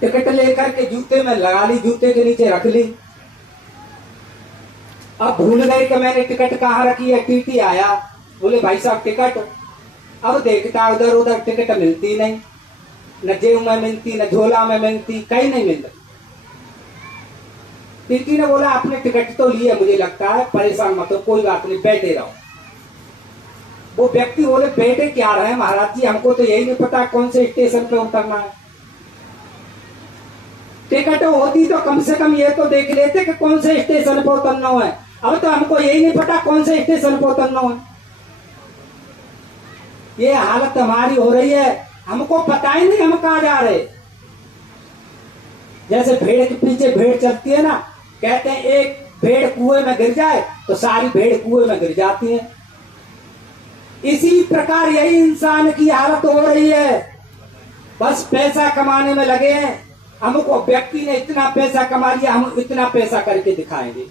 Ticket लेकर के जूते में लगा ली, जूते के नीचे रख ली। अब भूल गए कि मैंने टिकट कहाँ रखी है। टीटी आया, बोले भाई साहब टिकट। अब देखता उधर उधर टिकट मिलती नहीं, न जेब में मिलती, न झोला में मिलती, कहीं नहीं मिलती। टीटी ने बोला आपने टिकट तो ली है, मुझे लगता है, परेशान मत हो, कोई बात नहीं, बैठे रहो। वो व्यक्ति बोले बैठे क्या रहे महाराज जी, हमको तो यही नहीं पता कौन से स्टेशन पे उतरना है। टिकट होती तो कम से कम ये तो देख लेते कि कौन से स्टेशन पे उतरना है। अब तो हमको यही नहीं पता कौन से स्टेशन पे उतरना है। ये हालत हमारी हो रही है, हमको पता ही नहीं हम कहाँ जा रहे। जैसे भेड़ के पीछे भेड़ चलती है ना, कहते हैं एक भेड़ कुएं में गिर जाए तो सारी भेड़ कुएं में गिर जाती है। इसी प्रकार यही इंसान की हालत हो रही है, बस पैसा कमाने में लगे हैं। हमको व्यक्ति ने इतना पैसा कमा लिया, हम इतना पैसा करके दिखाएंगे।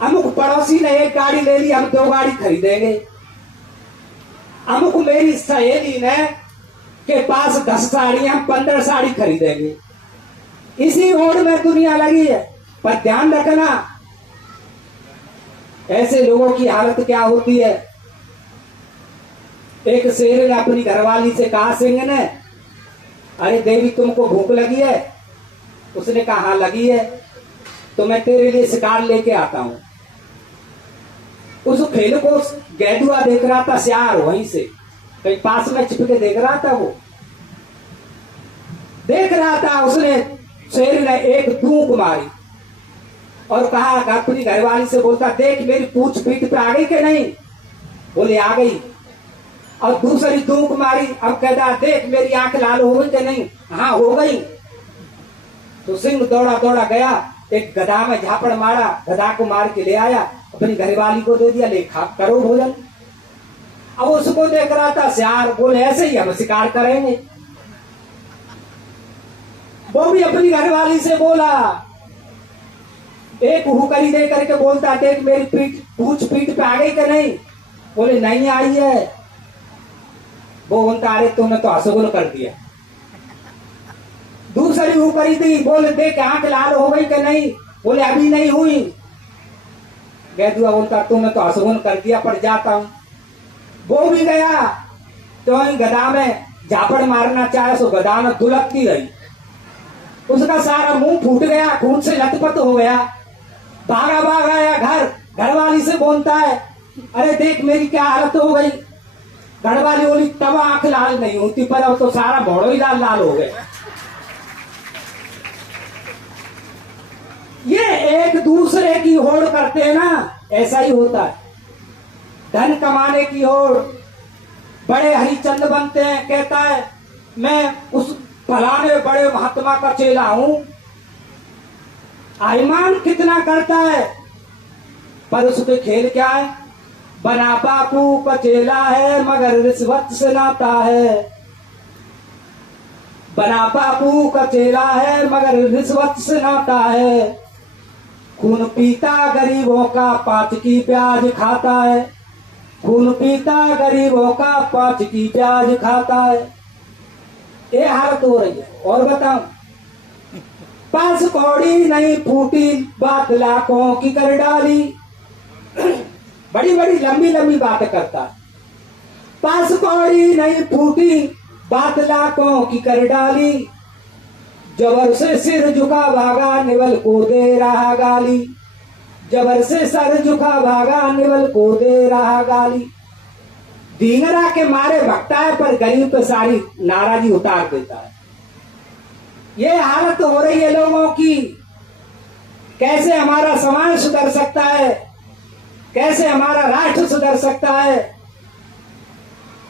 हमको पड़ोसी ने एक गाड़ी ले ली, हम 2 गाड़ी खरीदेंगे। हमको मेरी सहेली ने के पास 10 साड़ी, हम 15 साड़ी खरीदेंगे। इसी होड़ में दुनिया लगी है। पर ध्यान रखना, ऐसे लोगों की हालत क्या होती है। एक शेर ने अपनी घरवाली से कहा, सिंह ने, अरे देवी तुमको भूख लगी है? उसने कहा हाँ लगी है, तो मैं तेरे लिए शिकार लेके आता हूं। उस खेल को गैदुआ देख रहा था, सियार वहीं से कहीं पास में छिपके देख रहा था। वो देख रहा था, उसने शेर ने एक दूक मारी और कहा, अपनी घरवाली से बोलता, देख मेरी पूछ पीठ पे आ गई कि नहीं? बोले आ गई। और दूसरी दूक मारी, अब कहता, देख मेरी आंख लाल हो गई कि नहीं? हाँ हो गई। तो सिंह दौड़ा दौड़ा गया, एक गधा में झापड़ मारा, गधा को मार के ले आया, अपनी घरवाली को दे दिया, ले खा करो भोजन। अब उसको देख रहा था सियार, बोले ऐसे ही हम शिकार करेंगे। वो भी अपनी घरवाली से बोला, एक हुकरी दे करके बोलता, देख मेरी पूछ पीठ पे आ गई कि नहीं? बोले नहीं आई है। वो बोलता, अरे तूने तो हसगुल कर दिया। दूसरी हुकरी थी, बोले देख आंख लाल हो गई कि नहीं? बोले अभी नहीं हुई। गैदुआ बोलता, तूने तो हसगुल कर दिया, पर जाता हूं। वो भी गया, तो गधा में झापड़ मारना चाहे, सो गधा में दुलकती रही, उसका सारा मुंह फूट गया, खून से लथपथ हो गया। भागा भागा आया घर, घरवाली से बोलता है, अरे देख मेरी क्या हालत हो गई। घरवाली बोली, तब आंख लाल नहीं होती, पर अब तो सारा भौड़ो ही लाल लाल हो गया। ये एक दूसरे की होड़ करते हैं ना, ऐसा ही होता है। धन कमाने की होड़, बड़े हरिचंद बनते हैं, कहता है मैं उस फलाने बड़े महात्मा का चेला हूं। ईमान कितना करता है, पर उस पे खेल क्या है? बना बापू का चेला है मगर रिश्वत से नाता है। बना बापू का चेला है मगर रिश्वत से नाता है। खून पीता गरीबों का 5 की प्याज खाता है। खून पीता गरीबों का 5 की प्याज खाता है। ये हालत हो रही है। और बताऊं, 5 कौड़ी नहीं फूटी, बात लाखों की कर डाली। बड़ी बड़ी लंबी लंबी बातें करता है। 5 कौड़ी नहीं फूटी, बात लाखों की कर डाली। जबर से सिर झुका भागा, निवल को दे रहा गाली। जबर से सर झुका भागा, निवल को दे रहा गाली। दींगरा के मारे भगता है, पर गरीब पे सारी नाराजी उतार देता है। ये हालत हो रही है लोगों की। कैसे हमारा समाज सुधर सकता है, कैसे हमारा राष्ट्र सुधर सकता है?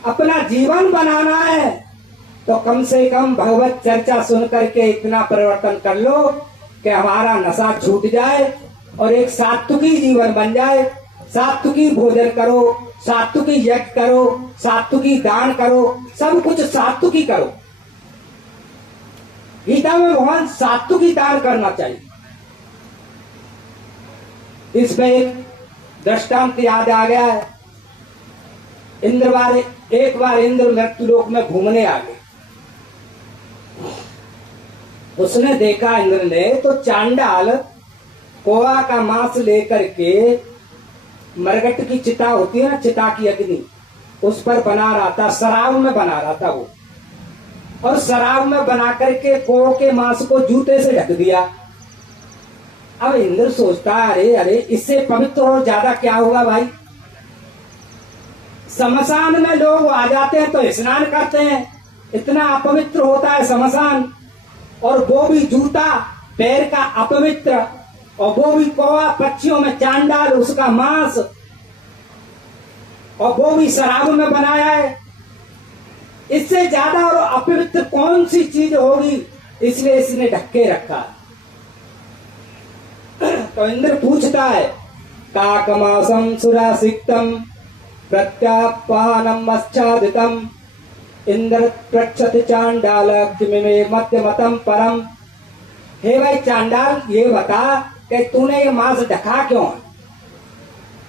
अपना जीवन बनाना है तो कम से कम भगवत चर्चा सुन करके इतना परिवर्तन कर लो कि हमारा नशा छूट जाए और एक सात्विकी जीवन बन जाए। सात्विकी भोजन करो, सात्विकी यज्ञ करो, सात्विकी दान करो, सब कुछ सात्विकी करो। गीता में भगवान सात्विकी दान करना चाहिए। इसमें एक दृष्टांत याद आ गया है। एक बार इंद्र मृत्युलोक में घूमने आ गए। उसने देखा इंद्र ने, तो चांडाल कोआ का मांस लेकर के मरगट की चिता होती है ना, चिता की अग्नि, उस पर बना रहा था, शराब में बना रहा था वो। और शराब में बना करके कौ के मांस को जूते से ढक दिया। अब इंद्र सोचता है, अरे अरे इससे पवित्र और ज्यादा क्या होगा भाई। शमशान में लोग आ जाते हैं तो स्नान करते हैं, इतना अपवित्र होता है शमशान, और वो भी जूता पैर का अपवित्र, और वो भी कौवा पक्षियों में चांडाल उसका मांस, और वो भी शराब में बनाया है। इससे ज्यादा और अपवित्र कौन सी चीज होगी, इसलिए इसने ढक के रखा। तो इंद्र पूछता है, काकमासम सुरासिक्तम प्रत्यापानम आच्छादितम इंद्र पृच्छति चांडाल किमिमे मध्यमतम परम। हे भाई चांडाल, ये बता कि तूने ये मांस ढका क्यों?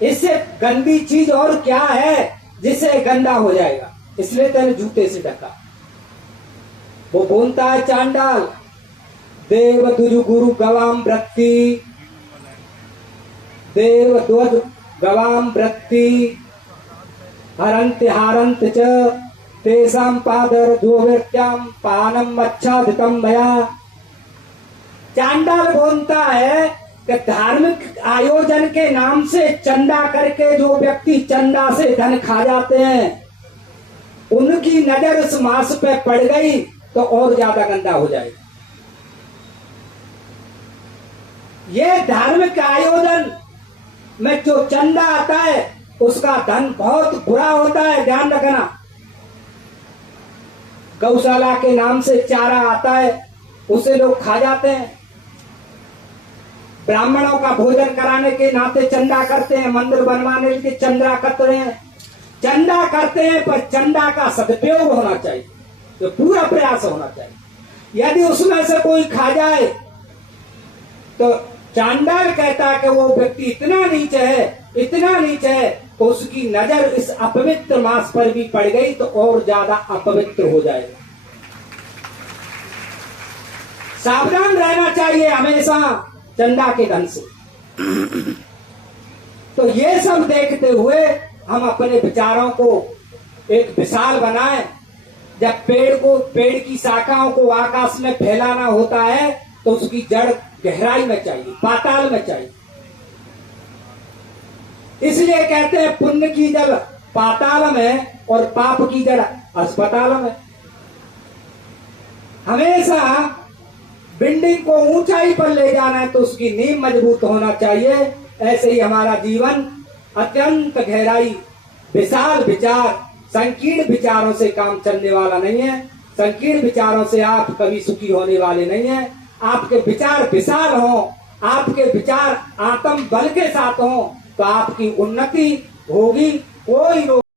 इससे गंदी चीज और क्या है जिससे गंदा हो जाएगा, इसलिए तेने जूते से ढका। वो बोलता है चांडाल, देव दुज गुरु गवाम वृत्ति, देव ध्वज गवाम वृत्ति हरंत हारंत च तेसाम पादर द्वृत्याम पानम आच्छादितम मया। चांडाल बोलता है कि धार्मिक आयोजन के नाम से चंदा करके जो व्यक्ति चंदा से धन खा जाते हैं, उनकी नजर उस मांस पे पड़ गई तो और ज्यादा गंदा हो जाएगा। ये धार्मिक आयोजन में जो चंदा आता है उसका धन बहुत बुरा होता है, ध्यान रखना। गौशाला के नाम से चारा आता है, उसे लोग खा जाते हैं। ब्राह्मणों का भोजन कराने के नाते चंदा करते हैं, मंदिर बनवाने के चंदा करते हैं, चंदा करते हैं, पर चंदा का सदुपयोग होना चाहिए, तो पूरा प्रयास होना चाहिए। यदि उसमें से कोई खा जाए तो चांडाल कहता है कि वो व्यक्ति इतना नीच है, इतना नीच है, तो उसकी नजर इस अपवित्र मांस पर भी पड़ गई तो और ज्यादा अपवित्र हो जाएगा। सावधान रहना चाहिए हमेशा चंदा के धन से। तो ये सब देखते हुए हम अपने विचारों को एक विशाल बनाएं। जब पेड़ की शाखाओं को आकाश में फैलाना होता है तो उसकी जड़ गहराई में चाहिए, पाताल में चाहिए। इसलिए कहते हैं पुण्य की जड़ पाताल में और पाप की जड़ अस्पताल में। हमेशा बिल्डिंग को ऊंचाई पर ले जाना है तो उसकी नींव मजबूत होना चाहिए। ऐसे ही हमारा जीवन अत्यंत गहराई, विशाल विचार, संकीर्ण विचारों से काम चलने वाला नहीं है। संकीर्ण विचारों से आप कभी सुखी होने वाले नहीं है। आपके विचार विशाल हो, आपके विचार आत्म बल के साथ हो, तो आपकी उन्नति होगी। कोई